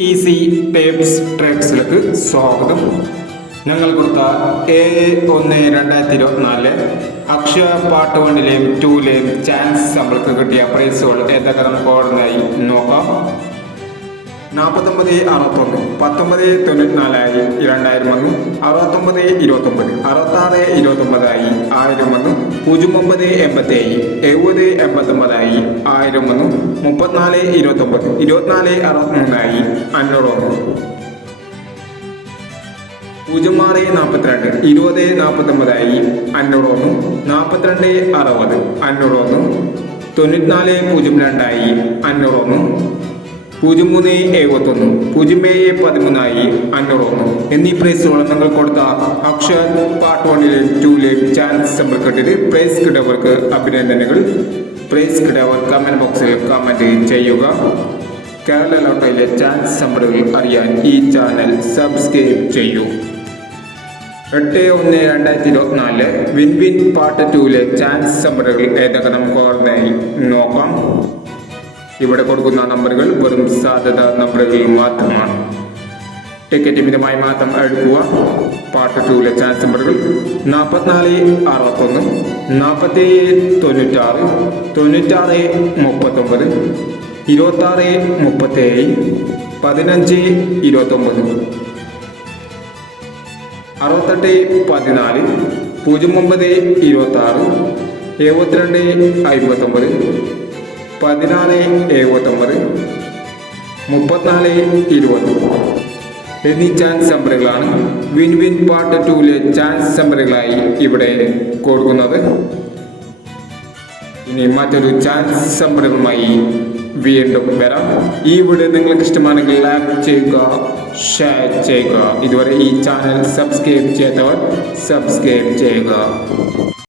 Easy tapes ട്രിക്സിലേക്ക് സ്വാഗതം. ഞങ്ങൾ കൊടുത്ത 7/1/2024 അക്ഷയ പാർട്ട് 1ലെയും 2ലെയും ചാൻസ് നമ്മൾക്ക് കിട്ടിയ പ്രൈസുകൾ ഏതൊക്കെ നമുക്ക് ഓടുന്നതായി നോക്കാം. 4961 1994 2000 വന്നു. 6929 6629 1000 വന്നു. 0987 7089 1000 വന്നു. 3429 2463 500 വന്നു. 0642 2049 500 വന്നു. 4260 500 വന്നു. 9402 500 വന്നു. 0371 0713 500 എന്നീ പ്രൈസുകൾ നിങ്ങൾ കൊടുത്ത അക്ഷയ പാർട്ട് 1ലെയും 2ലെയും ചാൻസ് നമ്മൾ കിട്ടിയത്. പ്രൈസ് കിട്ടിയവർക്ക് അഭിനന്ദനങ്ങൾ. പ്രൈസ് കിട്ടിയവർ കമന്റ് ബോക്സിൽ കമന്റ് ചെയ്യുക. കേരള ലോട്ടറിയിലെ ചാൻസ് നമ്പറുകൾ അറിയാൻ ഈ ചാനൽ സബ്സ്ക്രൈബ് ചെയ്യൂ. 8/1/2024 വിൻ പാർട്ട് 2ലെ ചാൻസ് നമ്പറുകൾ ഏതൊക്കെ നമുക്ക് ഓർമ്മയായി നോക്കാം. ഇവിടെ കൊടുക്കുന്ന നമ്പറുകൾ വെറും സാധ്യത നമ്പറുകൾ മാത്രമാണ്. ടിക്കറ്റ് മിതമായി മാത്രം എടുക്കുക. പാർട്ട് 2ലെ ചാൻസ് നമ്പറുകൾ 4461 4796 9639 2637 1529 6814 0926 7259 1679 3420 എന്നീ ചാൻസ് നമ്പറുകളാണ് വിൻ പാർട്ട് 2ലെ ചാൻസ് നമ്പറുകളായി ഇവിടെ കൊടുക്കുന്നത്. ഇനി മറ്റൊരു ചാൻസ് നമ്പറുകളുമായി വീണ്ടും വരാം. ഈ വീഡിയോ നിങ്ങൾക്ക് ഇഷ്ടമാണെങ്കിൽ ലൈക്ക് ചെയ്യുക, ഷെയർ ചെയ്യുക. ഇതുവരെ ഈ ചാനൽ സബ്സ്ക്രൈബ് ചെയ്യാത്തവർ സബ്സ്ക്രൈബ് ചെയ്യുക.